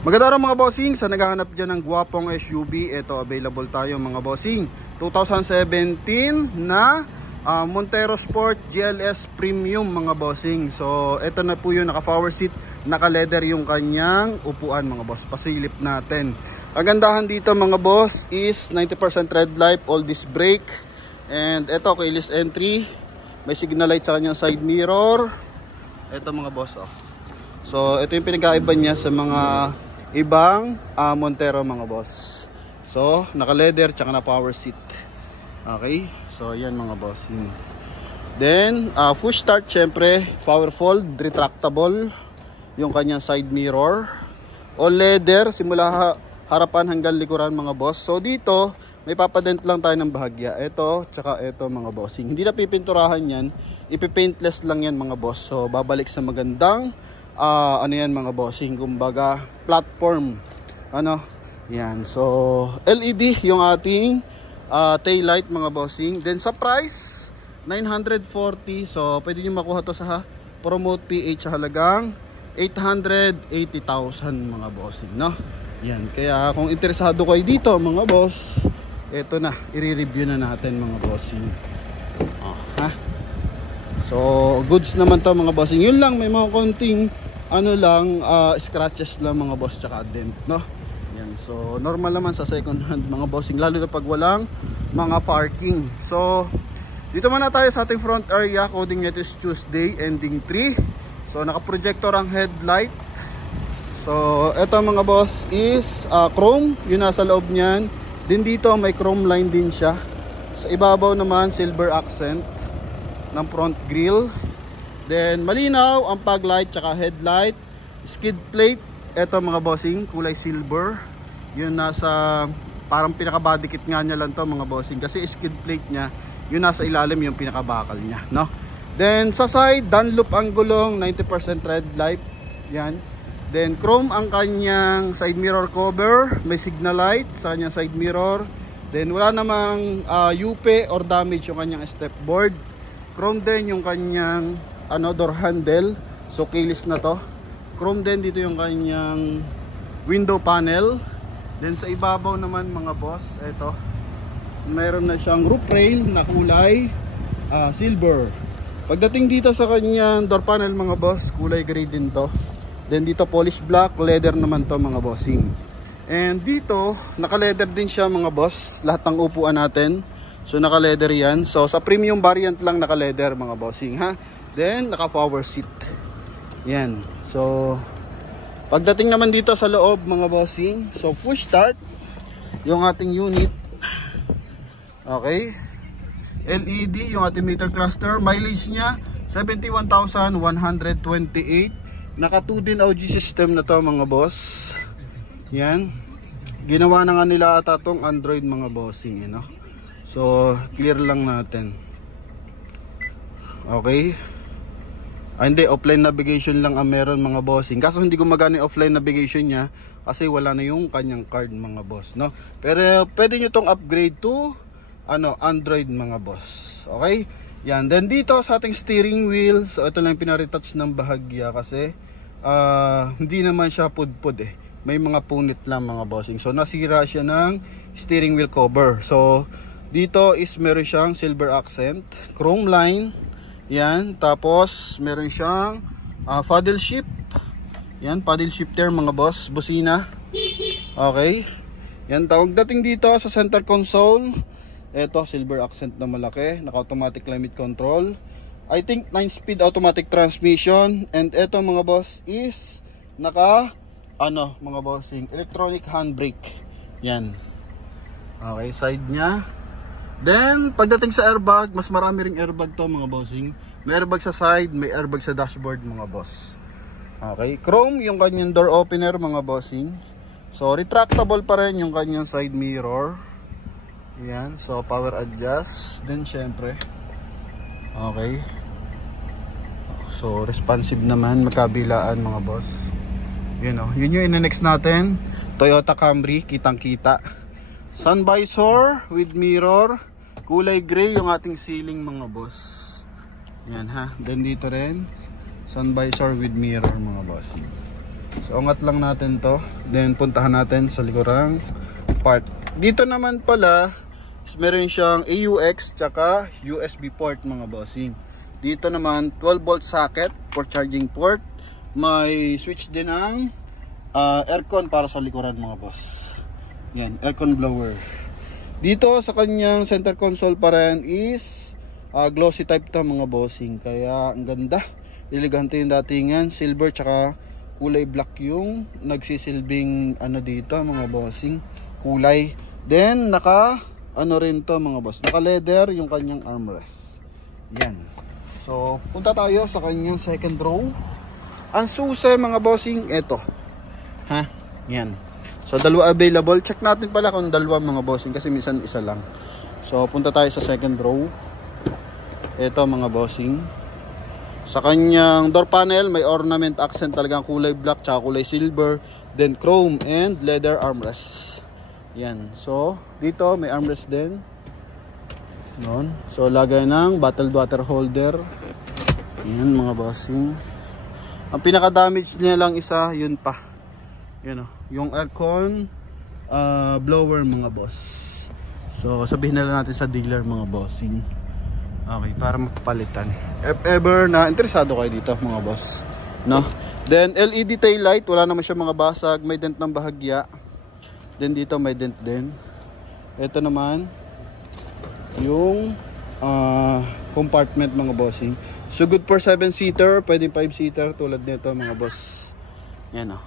Magandang araw mga bossing, sa naghahanap dyan ng gwapong SUV, ito available tayo mga bossing. 2017 na Montero Sport GLS Premium mga bossing. So ito na po yung naka power seat, naka leather yung kanyang upuan mga boss. Pasilip natin. Kagandahan dito mga boss is 90% red light, all disc brake. And ito keyless entry, may signal light sa kanyang side mirror. Ito mga boss oh. So ito yung pinagkaiba niya sa mga ibang Montero mga boss. So naka leather tsaka na power seat. Okay, so yan mga boss. Then push start, syempre power fold, retractable yung kanyang side mirror, all leather simula harapan hanggang likuran mga boss. So dito may papadent lang tayo ng bahagya, ito tsaka ito mga bossing. Hindi na pipinturahan yan, ipipaintless lang yan mga boss. So babalik sa magandang ano yan mga bossing, kumbaga platform ano yan. So LED yung ating tail light mga bossing. Then sa price 940, so pwede nyo makuha to sa Promote PH sa halagang 880,000 mga bossing, no? Yan, kaya kung interesado kayo dito mga boss, eto na, i-review na natin mga bossing. So goods naman to mga bossing. Yun lang, may mga konting ano lang, scratches lang mga boss tsaka dent, no? Yan, so normal naman sa second hand mga bossing, lalo na pag walang mga parking. So dito muna tayo sa ating front area, coding net is Tuesday, ending 3. So naka-projector ang headlight. So eto mga boss is chrome, yun nasa loob niyan. Din dito may chrome line din siya. Sa ibabaw naman silver accent ng front grille. Then malinaw ang fog light tsaka headlight. Skid plate, eto mga bossing, kulay silver. Yun nasa parang pinaka body kit nga niya lang to mga bossing, kasi skid plate niya yun nasa ilalim, yung pinaka bakal niya, no? Then sa side Dunlop ang gulong, 90% red light. Yan. Then chrome ang kanyang side mirror cover, may signal light sa kanyang side mirror. Then wala namang UP or damage yung kanyang step board. Chrome din yung kanyang door handle, so keyless na to. Chrome din dito yung kanyang window panel. Then sa ibabaw naman mga boss, eto mayroon na siyang roof rail na kulay silver. Pagdating dito sa kanyang door panel mga boss, kulay gray din to. Then dito polish black, leather naman to mga bossing. And dito naka leather din siya mga boss, lahat ng upuan natin. So naka leather yan. So sa premium variant lang naka leather mga bossing ha. Then naka power seat. Yan. So pagdating naman dito sa loob mga bossing, so push start yung ating unit. Okay. LED yung ating meter cluster. Mileage niya 71,128. Naka 2 din audio system na to mga boss. Yan. Ginawa na nga nila ata tong Android mga bossing, no? So clear lang natin. Okay. Hindi, offline navigation lang ang meron mga bossing. Kaso hindi gumagana yung offline navigation niya kasi wala na yung kanyang card mga boss, no? Pero pwede nyo tong upgrade to Android mga boss. Okay? Yan. Then dito sa ating steering wheel, so ito lang pinaretouch ng bahagya kasi hindi naman siya pudpud eh. May mga punit lang mga bossing. So nasira siya ng steering wheel cover. So dito is meron siyang silver accent, chrome line. Yan, tapos meron siyang paddle shift. Yan, paddle shifter mga boss, busina. Okay. Yan, tawag dating dito sa center console. Ito, silver accent na malaki, naka-automatic climate control. I think 9-speed automatic transmission. And ito mga boss is naka mga bossing, electronic handbrake. Yan. Okay, side niya. Then, pagdating sa airbag, mas marami ring airbag to mga bossing. May airbag sa side, may airbag sa dashboard mga boss. Okay, chrome yung kanyang door opener mga bossing. So, retractable pa rin yung kanyang side mirror. Yan, so power adjust. Then, syempre. Okay. So, responsive naman, magkabilaan mga boss. Yun o, yun yung in-next natin. Toyota Camry, kitang-kita. Sun visor with mirror. Kulay gray yung ating ceiling mga boss. Yan ha. Then dito rin sun visor with mirror mga boss. So angat lang natin to, then puntahan natin sa likurang part. Dito naman pala meron siyang AUX tsaka USB port mga bossing. Dito naman 12 volt socket for charging port. May switch din ng aircon para sa likuran mga boss. Yan, aircon blower. Dito sa kanyang center console pa rin is glossy type to mga bossing. Kaya ang ganda, elegante yung datingan, silver tsaka kulay black yung nagsisilbing ano dito mga bossing, kulay. Then naka ano rin to mga boss, naka leather yung kanyang armrest. Yan. So punta tayo sa kanyang second row. Ang susi mga bossing, eto. Ha? Yan. So dalawa available. Check natin pala kung dalawa mga bossing kasi minsan isa lang. So punta tayo sa second row. Eto mga bossing. Sa kanyang door panel, may ornament accent talagang kulay black tsaka kulay silver. Then chrome and leather armrest. Yan. So, dito may armrest din. Noon. So, lagay ng bottled water holder. Yan mga bossing. Ang pinaka-damage niya lang isa, yun pa. Yan o. Yung aircon blower mga boss. So, sabihin na lang natin sa dealer mga bossing. Okay, para mapapalitan. If ever na interesado kayo dito mga boss, no? Then LED tail light, wala naman siya mga basag, may dent ng bahagya. Then dito may dent din. Ito naman yung compartment mga bossing. So good for 7-seater, pwede 5-seater tulad nito mga boss. Yan oh.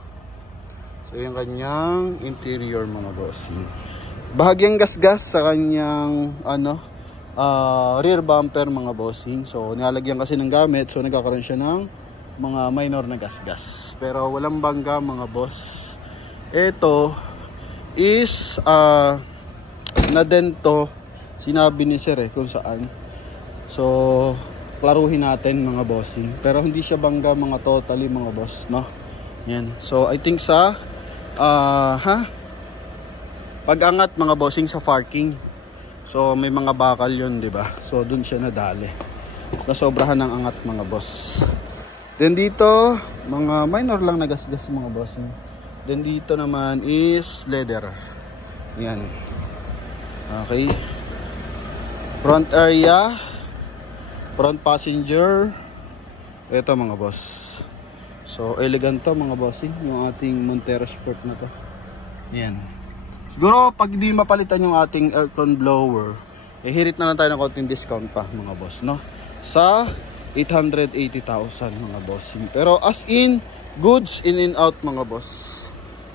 So yung kanyang interior mga bossing. Bahagyang gasgas sa kanyang rear bumper mga bossing. So nilalagyan kasi ng gamit, so nagkakaroon siya ng mga minor na gasgas. Pero walang bangga mga boss. Ito is na dento, sinabi ni sir kung saan. So klaruhin natin mga bossing. Pero hindi siya bangga mga totally mga boss, no? Yan. So I think sa pag-angat mga bossing sa parking. So may mga bakal yun, di ba? So dun siya nadali. Nasobrahan ng angat mga boss. Then dito, mga minor lang na gasgas mga boss. Then dito naman is leather. Yan. Okay. Front area, front passenger. Ito mga boss. So elegant to mga bossing, yung ating Montero Sport na to. Yan. Siguro pag di mapalitan yung ating aircon blower, hirit na lang tayo ng konting discount pa mga boss, no? Sa 880,000 mga boss. Pero as in, goods in and out mga boss.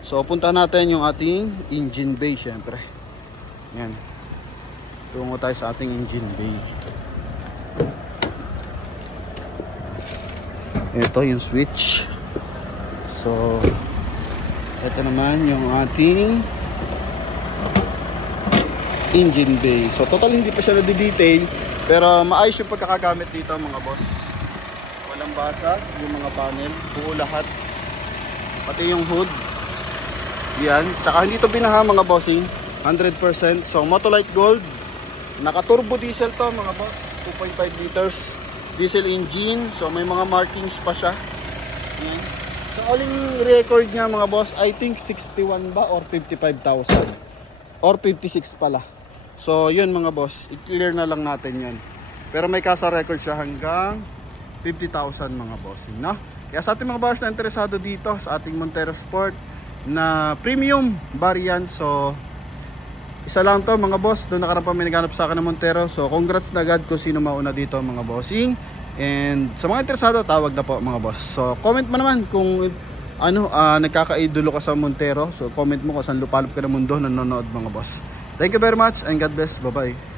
So punta natin yung ating engine bay syempre. Yan. Tungo tayo sa ating engine bay. Ito yung switch. So ito naman yung ating engine bay. So total hindi pa siya na-detail, pero maayos yung pagkakagamit dito mga boss. Walang basag yung mga panel, buo lahat. Pati yung hood. Yan, tsaka hindi to binaha mga bossing, 100%. So Motolite Gold, naka turbo diesel to mga boss, 2.5 liters diesel engine. So may mga markings pa siya. Yan. So aling record niya mga boss, I think 61 ba or 55,000 or 56 pala. So yun mga boss, i-clear na lang natin yun. Pero may kasa record siya hanggang 50,000 mga bossing, no? Kaya sa ating mga boss na interesado dito sa ating Montero Sport na premium variant, so isa lang to mga boss. Doon nakarang may naghanap sa akin ng Montero. So congrats na agad kung sino mauna dito mga bossing. And sa mga interesado, tawag na po mga boss. So comment mo naman kung nagkakaidolo ka sa Montero. So comment mo kung saan lupalop ka ng mundo nanonood mga boss. Thank you very much and God bless. Bye bye.